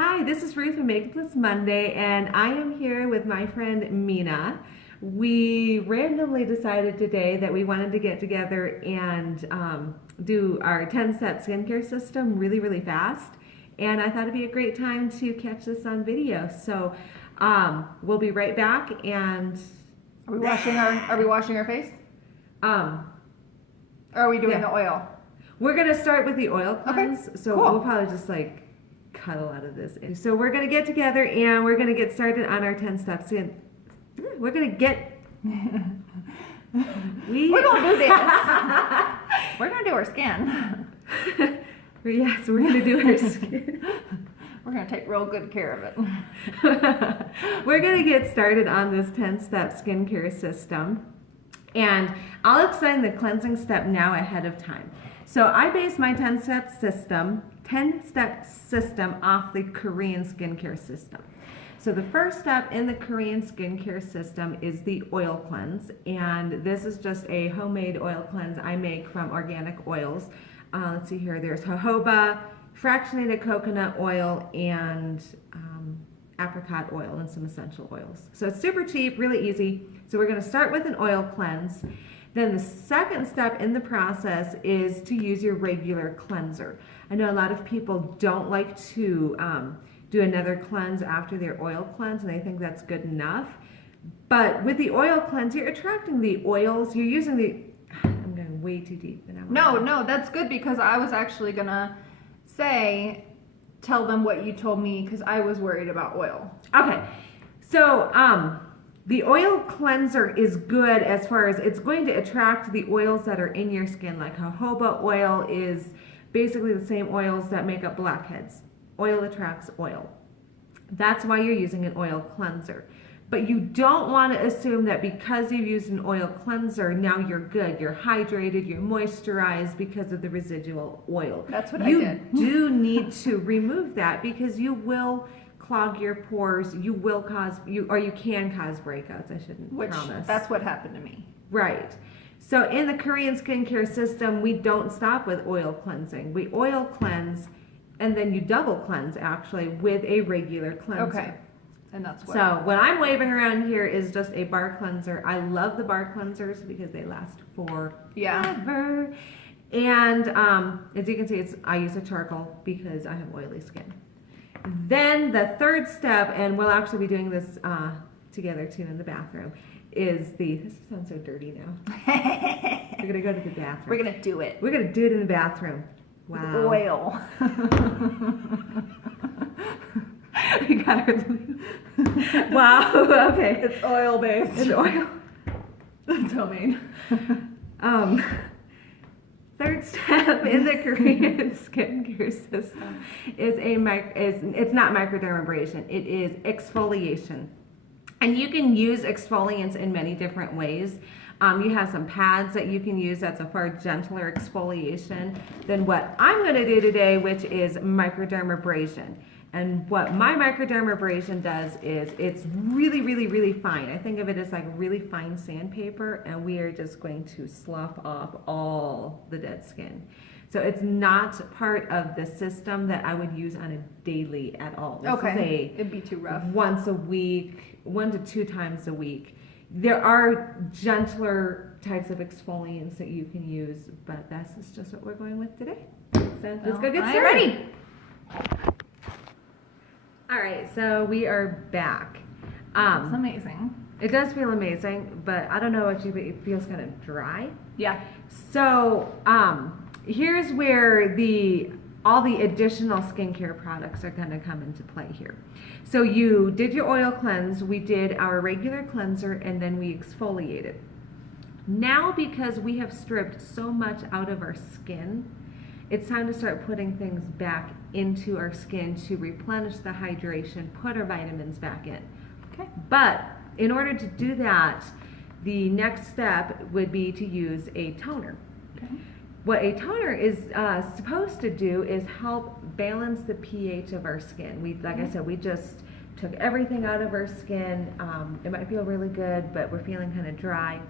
Hi, this is Ruth from Makeupless Monday, and I am here with my friend Mina. We randomly decided today that we wanted to get together and do our 10-step skincare system really, really fast. And I thought it'd be a great time to catch this on video. So we'll be right back. And Are we washing our face? Or are we doing the oil? We're gonna start with the oil cleanse. Okay, so cool. we'll probably just cut a lot of this in. So we're gonna get together and we're gonna get started on our 10 steps. We're gonna get. We're gonna do this. We're gonna do our skin. Yes, we're gonna do our skin. We're gonna take real good care of it. We're gonna get started on this 10-step skincare system. And I'll explain the cleansing step now ahead of time. So I base my 10-step system off the Korean skincare system. So the first step in the Korean skincare system is the oil cleanse. And this is just a homemade oil cleanse I make from organic oils. Let's see here, there's jojoba, fractionated coconut oil, and apricot oil and some essential oils. So it's super cheap, really easy. So we're gonna start with an oil cleanse. Then the second step in the process is to use your regular cleanser. I know a lot of people don't like to do another cleanse after their oil cleanse, and they think that's good enough. But with the oil cleanse, you're attracting the oils, you're using the, I'm going way too deep. No, that's good because I was actually gonna say, tell them what you told me because I was worried about oil. Okay, so the oil cleanser is good as far as it's going to attract the oils that are in your skin. Like jojoba oil is basically the same oils that make up blackheads. Oil attracts oil. That's why you're using an oil cleanser. But you don't want to assume that because you've used an oil cleanser, now you're good. You're hydrated, you're moisturized because of the residual oil. That's what I did. You do need to remove that because you will clog your pores. You can cause breakouts. I shouldn't promise. That's what happened to me. Right. So in the Korean skincare system, we don't stop with oil cleansing. We oil cleanse and then you double cleanse actually with a regular cleanser. Okay. And that's what. So what I'm waving around here is just a bar cleanser. I love the bar cleansers because they last forever. Yeah. And as you can see, I use a charcoal because I have oily skin. Then the third step, and we'll actually be doing this together too in the bathroom, is this sounds so dirty now. We're gonna go to the bathroom. We're gonna do it. We're gonna do it in the bathroom. Wow. With oil. We got her. Wow. Okay. It's oil based. It's oil. That's homemade. Third step in the Korean skincare system is it's not microdermabrasion. It is exfoliation, and you can use exfoliants in many different ways. You have some pads that you can use. That's a far gentler exfoliation than what I'm going to do today, which is microdermabrasion. And what my microdermabrasion does is it's really, really, really fine. I think of it as like really fine sandpaper, and we are just going to slough off all the dead skin. So it's not part of the system that I would use on a daily at all. This Okay. It'd be too rough. Once a week, 1 to 2 times a week. There are gentler types of exfoliants that you can use, but that's just what we're going with today. So let's go get started. I'm ready. All right, so we are back. It's amazing. It does feel amazing, but I don't know about you, but it feels kind of dry. Yeah. So here's where all the additional skincare products are going to come into play here. So you did your oil cleanse, we did our regular cleanser, and then we exfoliated. Now, because we have stripped so much out of our skin, it's time to start putting things back into our skin to replenish the hydration, put our vitamins back in. Okay. But in order to do that, the next step would be to use a toner. Okay. What a toner is supposed to do is help balance the pH of our skin. Like I said, we just took everything out of our skin. It might feel really good, but we're feeling kind of dry.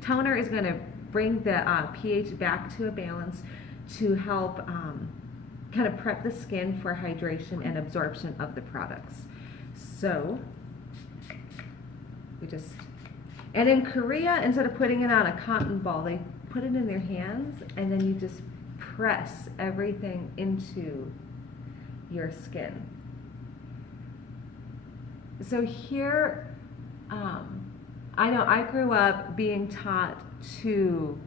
Toner is going to bring the pH back to a balance to help kind of prep the skin for hydration and absorption of the products. So and in Korea, instead of putting it on a cotton ball, they put it in their hands, and then you just press everything into your skin. So here, I know I grew up being taught to,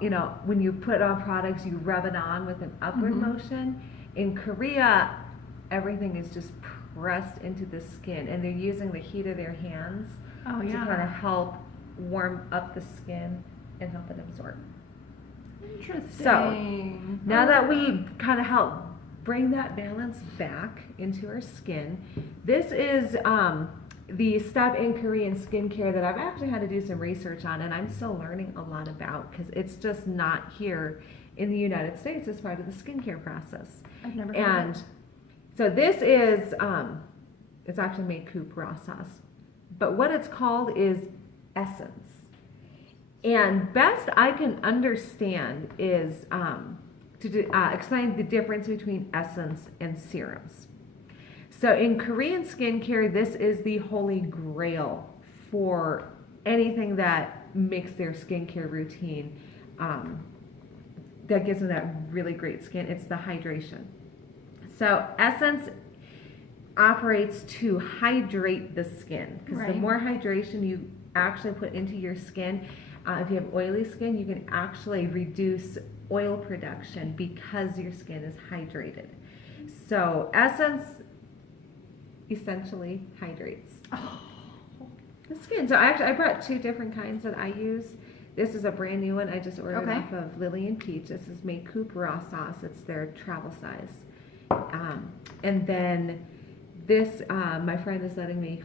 when you put on products, you rub it on with an upward motion. In Korea, everything is just pressed into the skin, and they're using the heat of their hands to kind of help warm up the skin and help it absorb. Interesting. So now that we kind of help bring that balance back into our skin, this is the step in Korean skincare that I've actually had to do some research on, and I'm still learning a lot about, because it's just not here in the United States as part of the skincare process. I've never heard of it. So this is, it's actually Makeupless raw sauce, but what it's called is essence. And best I can understand is to explain the difference between essence and serums. So in Korean skincare, this is the holy grail for anything that makes their skincare routine, that gives them that really great skin. It's the hydration. So essence operates to hydrate the skin, because the more hydration you actually put into your skin, if you have oily skin, you can actually reduce oil production because your skin is hydrated. So essence essentially hydrates the skin. So I brought two different kinds that I use. This is a brand new one I just ordered off of Lily and Peach. This is Makeupless raw sauce. It's their travel size. And then this, my friend is letting me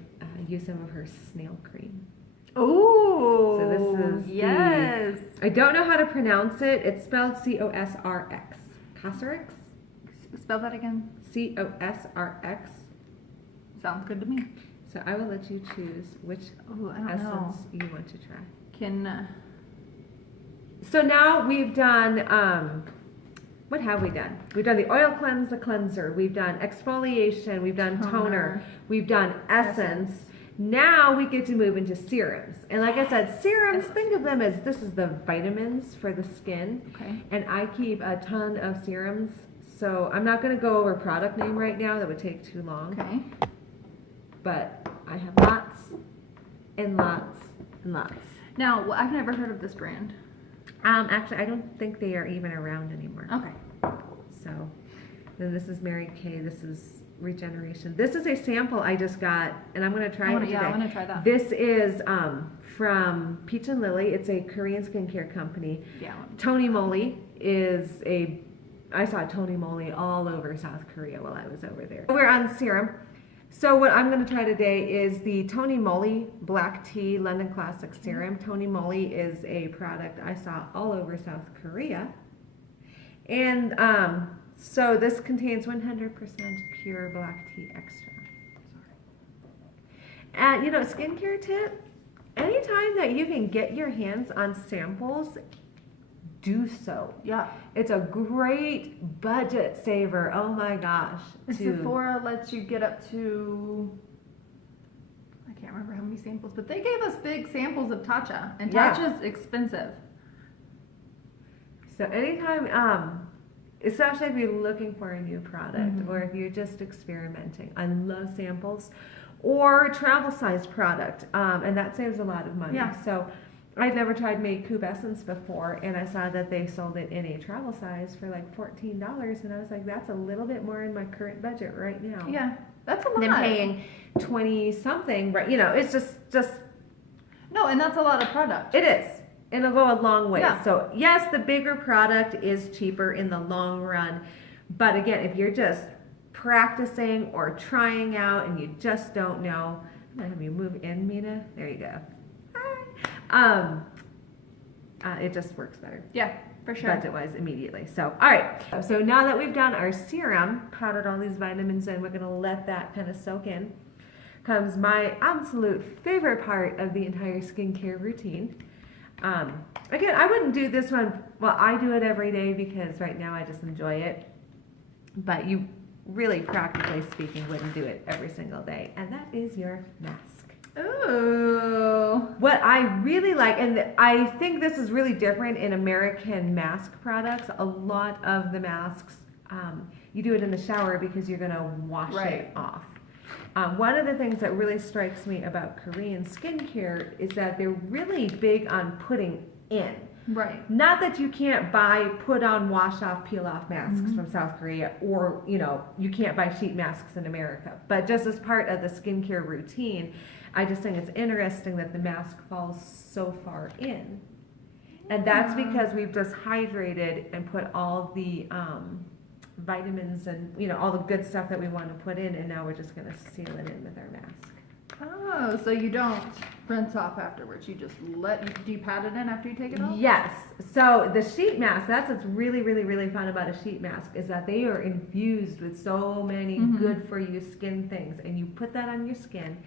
use some of her snail cream. Oh, so this is I don't know how to pronounce it. It's spelled Cosrx. Cosrx? Spell that again. Cosrx. Sounds good to me. So I will let you choose which essence you want to try. So now we've done, what have we done? We've done the oil cleanse, the cleanser. We've done exfoliation. We've done toner. We've done essence. Now we get to move into serums. And like I said, serums, think of them as this is the vitamins for the skin. Okay. And I keep a ton of serums. So I'm not going to go over product name right now. That would take too long. Okay. But I have lots and lots and lots. Now, I've never heard of this brand. Actually, I don't think they are even around anymore. Okay. So then this is Mary Kay. This is Regeneration. This is a sample I just got, and I'm going to try it today. Yeah, I want to try that. This is from Peach and Lily. It's a Korean skincare company. Yeah. Tony Moly is I saw Tony Moly all over South Korea while I was over there. We're on serum. So what I'm going to try today is the Tony Moly Black Tea London Classic Serum. Tony Moly is a product I saw all over South Korea. And so this contains 100% pure black tea extract. And skincare tip, anytime that you can get your hands on samples, do so. Yeah. It's a great budget saver. Oh my gosh. Sephora lets you get up to, I can't remember how many samples, but they gave us big samples of Tatcha, and Tatcha's expensive. So anytime, especially if you're looking for a new product or if you're just experimenting, I love samples, or travel size product, and that saves a lot of money. Yeah. So I'd never tried Makeup Essence before, and I saw that they sold it in a travel size for like $14, and I was like, that's a little bit more in my current budget right now. Yeah, that's a lot. Than paying 20 something, right? It's just. No, and that's a lot of product. It is. And it'll go a long way. Yeah. So yes, the bigger product is cheaper in the long run. But again, if you're just practicing or trying out and you just don't know, I'm gonna have you move in, Mina. There you go. Hi. It just works better. Yeah, for sure. Budget-wise immediately. So, all right. So now that we've done our serum, powdered all these vitamins in, we're gonna let that kind of soak in. Comes my absolute favorite part of the entire skincare routine. Again, I wouldn't do this one, well, I do it every day because right now I just enjoy it. but you really, practically speaking, wouldn't do it every single day. And that is your mask. Ooh. What I really like, and I think this is really different in American mask products, a lot of the masks, you do it in the shower because you're going to wash it off. One of the things that really strikes me about Korean skincare is that they're really big on putting in. Right. Not that you can't buy put on, wash off, peel off masks from South Korea, or you can't buy sheet masks in America. But just as part of the skincare routine, I just think it's interesting that the mask falls so far in. And that's because we've just hydrated and put all the vitamins and all the good stuff that we want to put in, and now we're just going to seal it in with our mask. Oh, so you don't rinse off afterwards. You just do you pat it in after you take it off? Yes. So the sheet mask, that's what's really, really, really fun about a sheet mask, is that they are infused with so many good for you skin things, and you put that on your skin.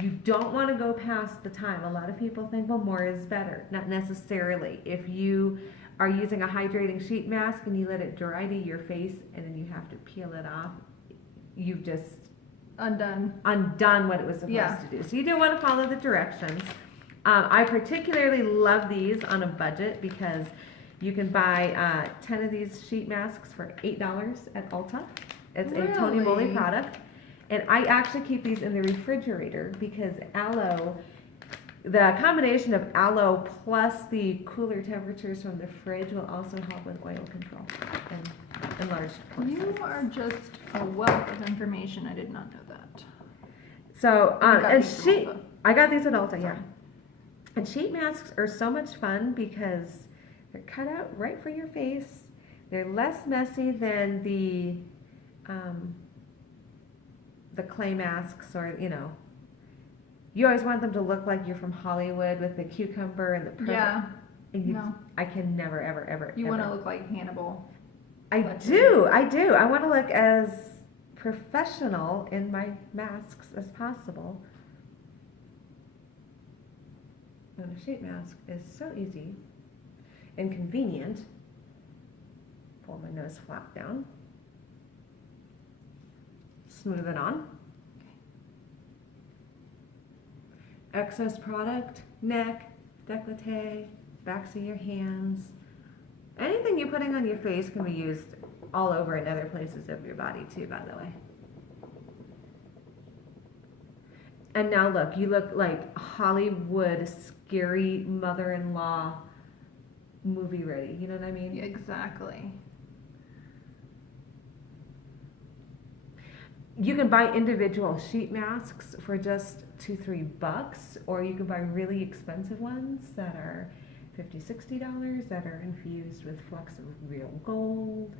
You don't want to go past the time. A lot of people think, well, more is better. Not necessarily. If you are using a hydrating sheet mask and you let it dry to your face and then you have to peel it off, you've just undone what it was supposed to do. So you do want to follow the directions. I particularly love these on a budget because you can buy 10 of these sheet masks for $8 at Ulta. It's a Tony Moly product. And I actually keep these in the refrigerator because aloe, the combination of aloe plus the cooler temperatures from the fridge will also help with oil control and enlarged pore sizes. You are just a wealth of information. I did not know that. So, I got these at Ulta, Sorry. yeah. And sheet masks are so much fun because they're cut out right for your face. They're less messy than the clay masks, or you always want them to look like you're from Hollywood with the cucumber and the perfect. Yeah. And I can never, ever. You want to look like Hannibal. I do. I want to look as professional in my masks as possible. And a sheet mask is so easy and convenient. Pull my nose flap down. Smooth it on. Excess product, neck, décolleté, backs of your hands. Anything you're putting on your face can be used all over in other places of your body too, by the way. And now look, you look like Hollywood scary mother-in-law movie ready. You know what I mean? Exactly. You can buy individual sheet masks for just $2-3, or you can buy really expensive ones that are $50-$60 that are infused with flecks of real gold.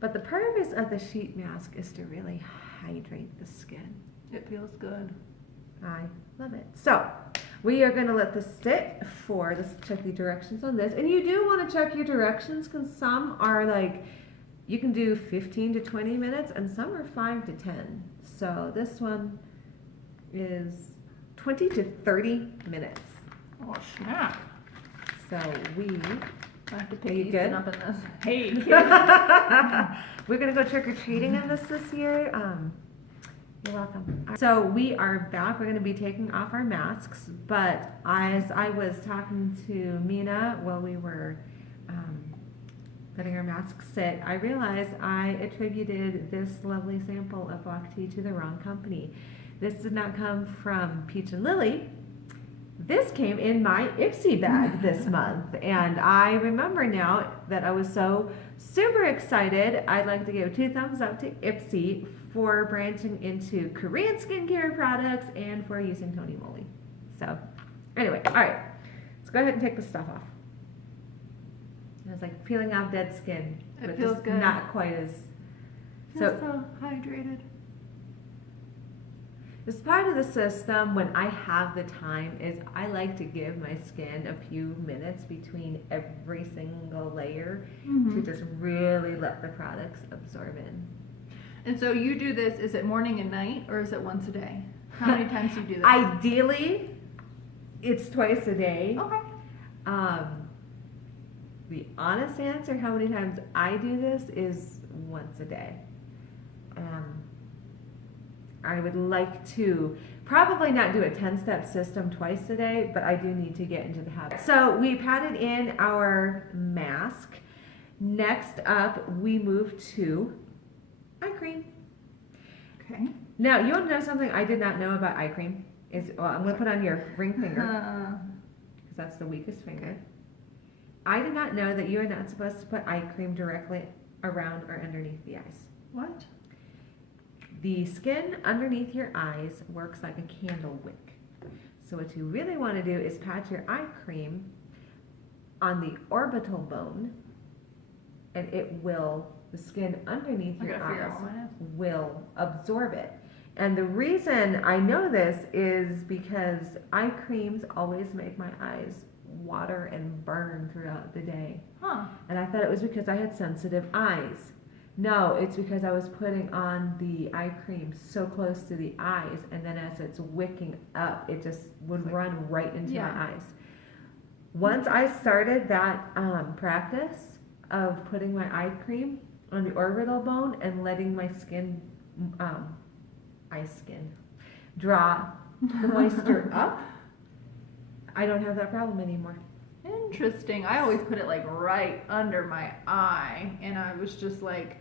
But the purpose of the sheet mask is to really hydrate the skin. It feels good. I love it. So we are going to let this sit for this. Check the directions on this, and you do want to check your directions because some are like you can do 15 to 20 minutes, and some are 5 to 10. So this one is 20 to 30 minutes. Oh snap! So I have to pick Are you good? up in this. Hey. We're gonna go trick or treating in this year. You're welcome. So we are back. We're gonna be taking off our masks, but as I was talking to Mina while we were letting our masks sit, I realized I attributed this lovely sample of black tea to the wrong company. This did not come from Peach and Lily. This came in my Ipsy bag this month, and I remember now that I was so super excited. I'd like to give 2 thumbs up to Ipsy for branching into Korean skincare products and for using Tony Moly. So anyway, all right, let's go ahead and take the stuff off. It's like peeling off dead skin, but feels just good. not quite as. So hydrated. This part of the system, when I have the time, is I like to give my skin a few minutes between every single layer to just really let the products absorb in. And so you do this, is it morning and night, or is it once a day? How many times do you do this? Ideally, it's twice a day. Okay. the honest answer, how many times I do this, is once a day. I would like to probably not do a 10-step system twice a day, but I do need to get into the habit. So we patted in our mask. Next up, we move to eye cream. Okay. Now, you want to know something I did not know about eye cream? I'm going to put on your ring finger, because that's the weakest finger. Okay. I did not know that you are not supposed to put eye cream directly around or underneath the eyes. What? The skin underneath your eyes works like a candle wick. So what you really want to do is pat your eye cream on the orbital bone, and the skin underneath your eyes will absorb it. And the reason I know this is because eye creams always make my eyes water and burn throughout the day. Huh. And I thought it was because I had sensitive eyes. No, it's because I was putting on the eye cream so close to the eyes, and then as it's wicking up, it just would run right into my eyes. Once I started that practice of putting my eye cream on the orbital bone and letting my skin, draw the moisture up, I don't have that problem anymore. Interesting. I always put it like right under my eye, and I was just like,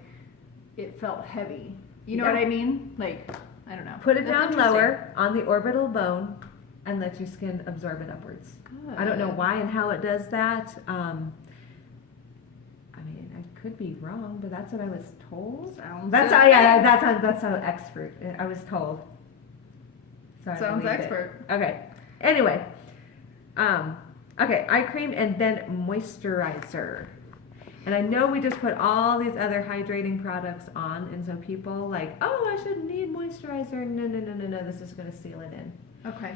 it felt heavy. You know what I mean? Like, I don't know. Put it down lower on the orbital bone and let your skin absorb it upwards. Good. I don't know why and how it does that. I mean, I could be wrong, but that's what I was told. That's how expert I was told. So Sounds expert. Okay. Anyway, okay, eye cream and then moisturizer. And I know we just put all these other hydrating products on, and so people like, oh, I shouldn't need moisturizer. No, this is going to seal it in. Okay.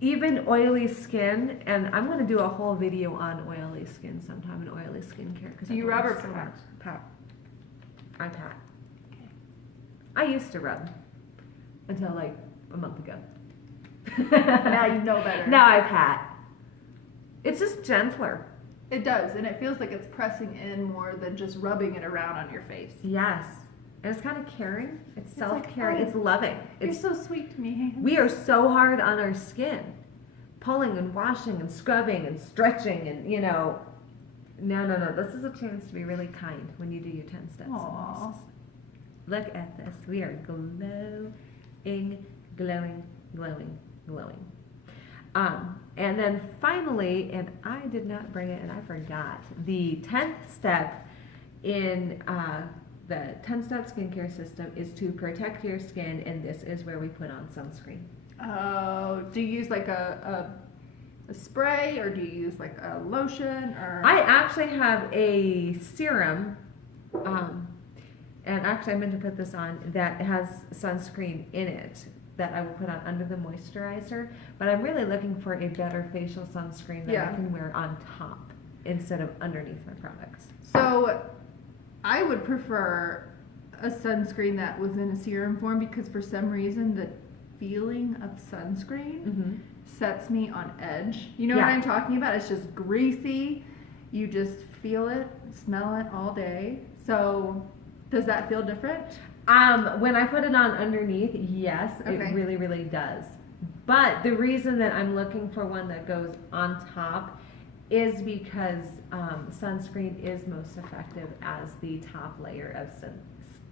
Even oily skin, and I'm going to do a whole video on oily skin sometime, and oily skincare. Do you rub or pat? Pat. I pat. Okay. I used to rub until like a month ago. Now you know better. Now I pat. It's just gentler. It does, and it feels like it's pressing in more than just rubbing it around on your face. Yes. And it's kind of caring. It's self-caring. Like, oh, it's loving. You're so sweet to me. We are so hard on our skin. Pulling and washing and scrubbing and stretching and, No. This is a chance to be really kind when you do your 10 steps. Aww. Look at this. We are glowing, glowing, glowing, glowing. And then finally, and I did not bring it and I forgot, the 10th step in the 10-step skincare system is to protect your skin, and this is where we put on sunscreen. Oh, do you use like a spray, or do you use like a lotion, or? I actually have a serum, and actually I meant to put this on, that has sunscreen in it that I will put on under the moisturizer, but I'm really looking for a better facial sunscreen that I can wear on top instead of underneath my products. So I would prefer a sunscreen that was in a serum form, because for some reason the feeling of sunscreen sets me on edge. You know what I'm talking about? It's just greasy. You just feel it, smell it all day. So does that feel different? When I put it on underneath, yes, it really, really does. But the reason that I'm looking for one that goes on top is because sunscreen is most effective as the top layer of sun,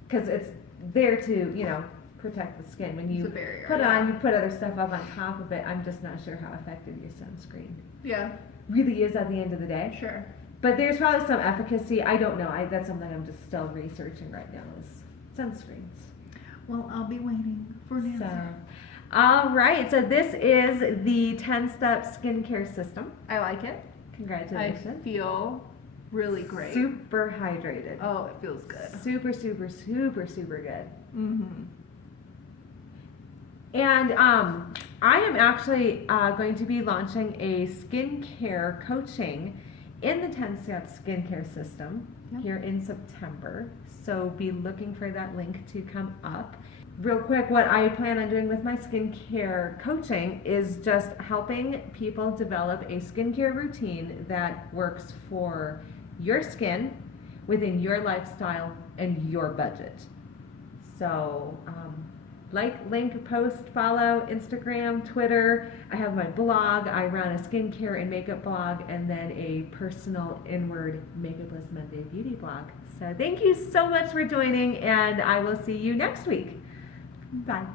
because it's there to, protect the skin. When you barrier, put it on, you put other stuff up on top of it. I'm just not sure how effective your sunscreen really is at the end of the day. Sure. But there's probably some efficacy. I don't know. That's something I'm just still researching right now, is sunscreens. Well, I'll be waiting for an answer. All right. So this is the 10-step skincare system. I like it. Congratulations. I feel really great. Super hydrated. Oh, it feels good. Super, super, super, super good. Mm-hmm. And I am actually going to be launching a skincare coaching in the 10-step skincare system here in September. So be looking for that link to come up. Real quick, what I plan on doing with my skincare coaching is just helping people develop a skincare routine that works for your skin within your lifestyle and your budget. So, link, post, follow Instagram, Twitter. I have my blog. I run a skincare and makeup blog, and then a personal inward Makeupless Monday beauty blog. So thank you so much for joining, and I will see you next week. Bye.